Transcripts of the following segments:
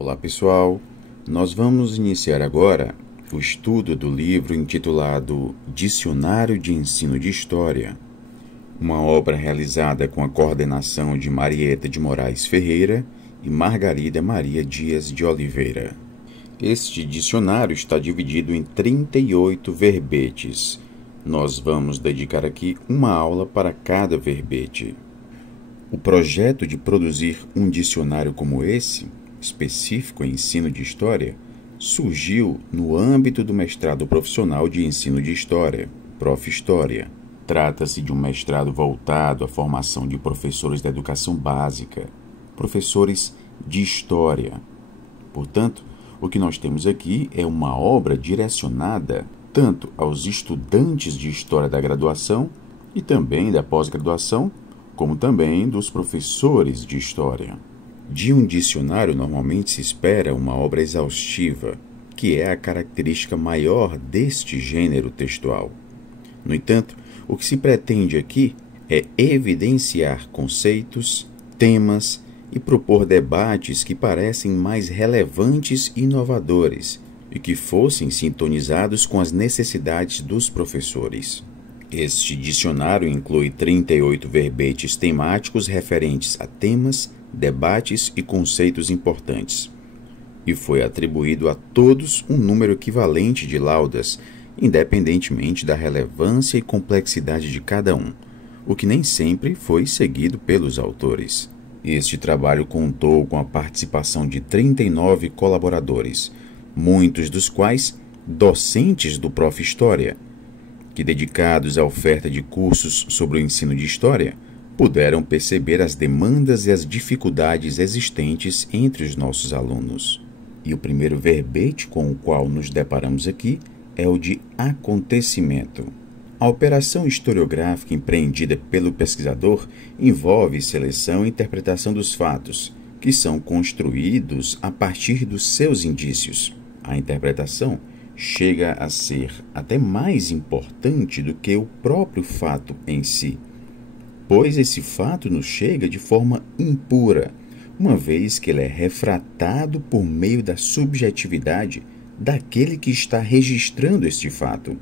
Olá pessoal, nós vamos iniciar agora o estudo do livro intitulado Dicionário de Ensino de História, uma obra realizada com a coordenação de Marieta de Moraes Ferreira e Margarida Maria Dias de Oliveira. Este dicionário está dividido em 38 verbetes. Nós vamos dedicar aqui uma aula para cada verbete. O projeto de produzir um dicionário como esse, específico em ensino de história, surgiu no âmbito do mestrado profissional de ensino de história, Prof. História. Trata-se de um mestrado voltado à formação de professores da educação básica, professores de história. Portanto, o que nós temos aqui é uma obra direcionada tanto aos estudantes de história da graduação e também da pós-graduação, como também dos professores de história. De um dicionário, normalmente se espera uma obra exaustiva, que é a característica maior deste gênero textual. No entanto, o que se pretende aqui é evidenciar conceitos, temas e propor debates que parecem mais relevantes e inovadores e que fossem sintonizados com as necessidades dos professores. Este dicionário inclui 38 verbetes temáticos referentes a temas, debates e conceitos importantes, e foi atribuído a todos um número equivalente de laudas, independentemente da relevância e complexidade de cada um, o que nem sempre foi seguido pelos autores. Este trabalho contou com a participação de 39 colaboradores, muitos dos quais docentes do Prof. História, que, dedicados à oferta de cursos sobre o ensino de história, puderam perceber as demandas e as dificuldades existentes entre os nossos alunos. E o primeiro verbete com o qual nos deparamos aqui é o de acontecimento. A operação historiográfica empreendida pelo pesquisador envolve seleção e interpretação dos fatos, que são construídos a partir dos seus indícios. A interpretação chega a ser até mais importante do que o próprio fato em si, pois esse fato nos chega de forma impura, uma vez que ele é refratado por meio da subjetividade daquele que está registrando este fato.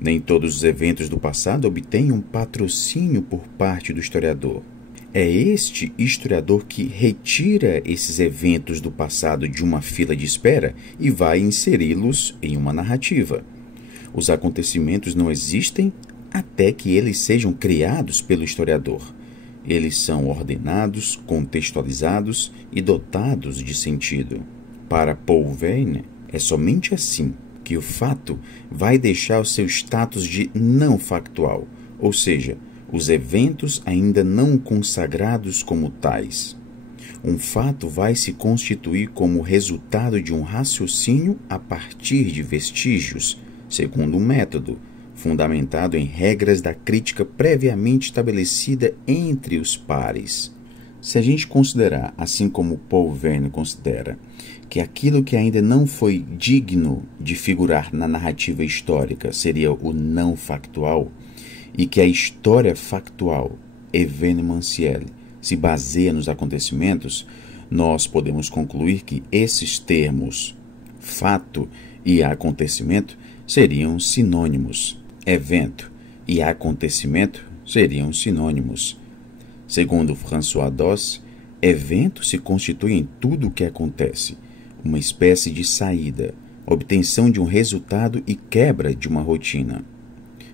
Nem todos os eventos do passado obtêm um patrocínio por parte do historiador. É este historiador que retira esses eventos do passado de uma fila de espera e vai inseri-los em uma narrativa. Os acontecimentos não existem até que eles sejam criados pelo historiador. Eles são ordenados, contextualizados e dotados de sentido. Para Paul Veyne, é somente assim que o fato vai deixar o seu status de não factual, ou seja, os eventos ainda não consagrados como tais. Um fato vai se constituir como resultado de um raciocínio a partir de vestígios, segundo um método, fundamentado em regras da crítica previamente estabelecida entre os pares. Se a gente considerar, assim como Paul Veyne considera, que aquilo que ainda não foi digno de figurar na narrativa histórica seria o não factual, e que a história factual, evenementielle, se baseia nos acontecimentos, nós podemos concluir que esses termos, fato e acontecimento, seriam sinônimos. Evento e acontecimento seriam sinônimos. Segundo François Doss, evento se constitui em tudo o que acontece, uma espécie de saída, obtenção de um resultado e quebra de uma rotina.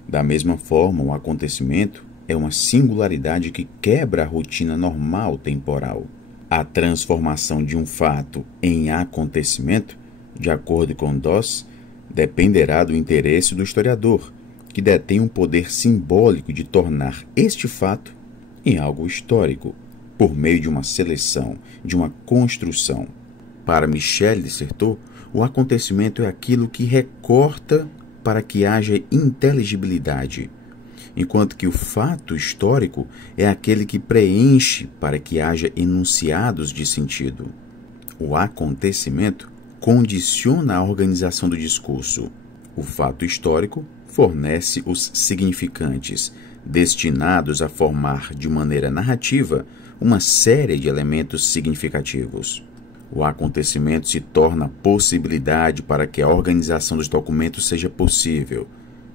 Da mesma forma, o acontecimento é uma singularidade que quebra a rotina normal temporal. A transformação de um fato em acontecimento, de acordo com Doss, dependerá do interesse do historiador, que detém um poder simbólico de tornar este fato em algo histórico, por meio de uma seleção, de uma construção. Para Michel de Certeau, o acontecimento é aquilo que recorta para que haja inteligibilidade, enquanto que o fato histórico é aquele que preenche para que haja enunciados de sentido. O acontecimento condiciona a organização do discurso. O fato histórico fornece os significantes, destinados a formar de maneira narrativa uma série de elementos significativos. O acontecimento se torna a possibilidade para que a organização dos documentos seja possível,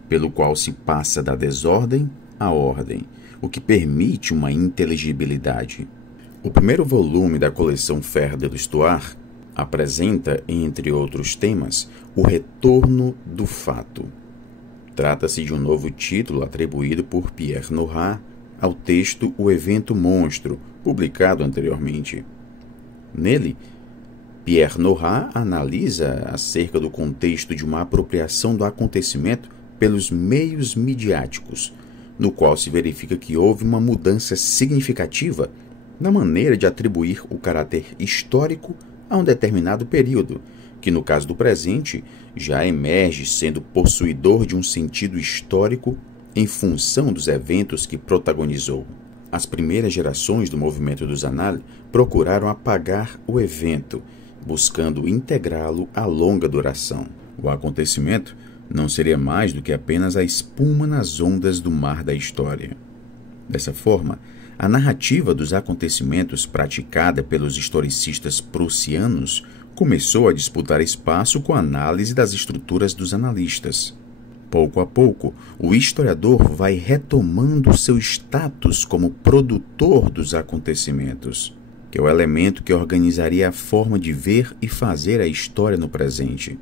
pelo qual se passa da desordem à ordem, o que permite uma inteligibilidade. O primeiro volume da coleção Fer de l'Histoire apresenta, entre outros temas, o retorno do fato. Trata-se de um novo título atribuído por Pierre Nora ao texto O Evento Monstro, publicado anteriormente. Nele, Pierre Nora analisa acerca do contexto de uma apropriação do acontecimento pelos meios midiáticos, no qual se verifica que houve uma mudança significativa na maneira de atribuir o caráter histórico a um determinado período, que no caso do presente já emerge sendo possuidor de um sentido histórico em função dos eventos que protagonizou. As primeiras gerações do movimento dos Annales procuraram apagar o evento, buscando integrá-lo à longa duração. O acontecimento não seria mais do que apenas a espuma nas ondas do mar da história. Dessa forma, a narrativa dos acontecimentos praticada pelos historicistas prussianos começou a disputar espaço com a análise das estruturas dos analistas. Pouco a pouco, o historiador vai retomando seu status como produtor dos acontecimentos, que é o elemento que organizaria a forma de ver e fazer a história no presente.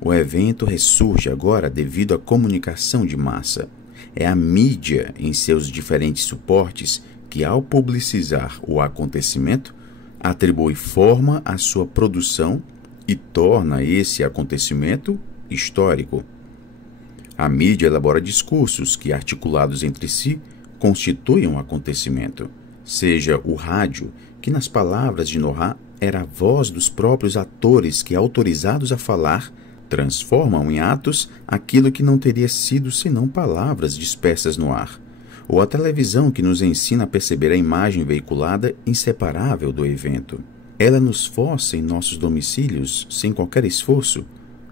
O evento ressurge agora devido à comunicação de massa. É a mídia em seus diferentes suportes que, ao publicizar o acontecimento, atribui forma à sua produção e torna esse acontecimento histórico. A mídia elabora discursos que, articulados entre si, constituem um acontecimento. Seja o rádio, que nas palavras de Nora era a voz dos próprios atores que, autorizados a falar, transformam em atos aquilo que não teria sido senão palavras dispersas no ar, ou a televisão que nos ensina a perceber a imagem veiculada inseparável do evento. Ela nos força em nossos domicílios, sem qualquer esforço,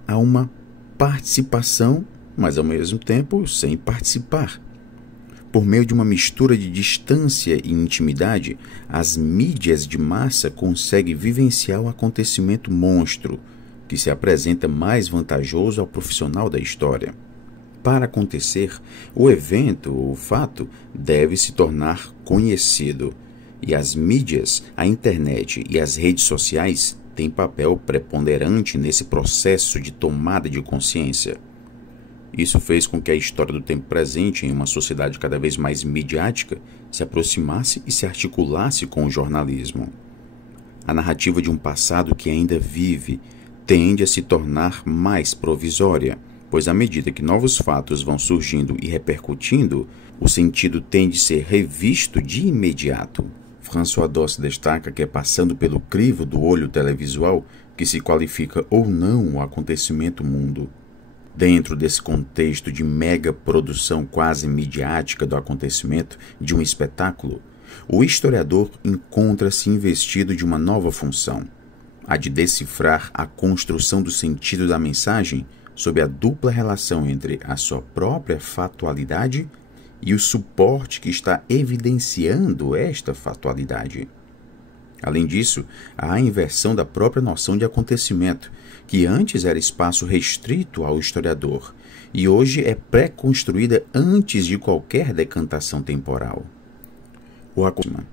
a uma participação, mas ao mesmo tempo sem participar. Por meio de uma mistura de distância e intimidade, as mídias de massa conseguem vivenciar o acontecimento monstro, que se apresenta mais vantajoso ao profissional da história. Para acontecer, o evento ou o fato deve se tornar conhecido, e as mídias, a internet e as redes sociais têm papel preponderante nesse processo de tomada de consciência. Isso fez com que a história do tempo presente, em uma sociedade cada vez mais midiática, se aproximasse e se articulasse com o jornalismo. A narrativa de um passado que ainda vive tende a se tornar mais provisória, pois à medida que novos fatos vão surgindo e repercutindo, o sentido tende a ser revisto de imediato. François Doss destaca que é passando pelo crivo do olho televisual que se qualifica ou não o acontecimento mundo. Dentro desse contexto de mega produção quase midiática do acontecimento de um espetáculo, o historiador encontra-se investido de uma nova função, a de decifrar a construção do sentido da mensagem sob a dupla relação entre a sua própria fatualidade e o suporte que está evidenciando esta fatualidade. Além disso, há a inversão da própria noção de acontecimento, que antes era espaço restrito ao historiador e hoje é pré-construída antes de qualquer decantação temporal. O acontecimento.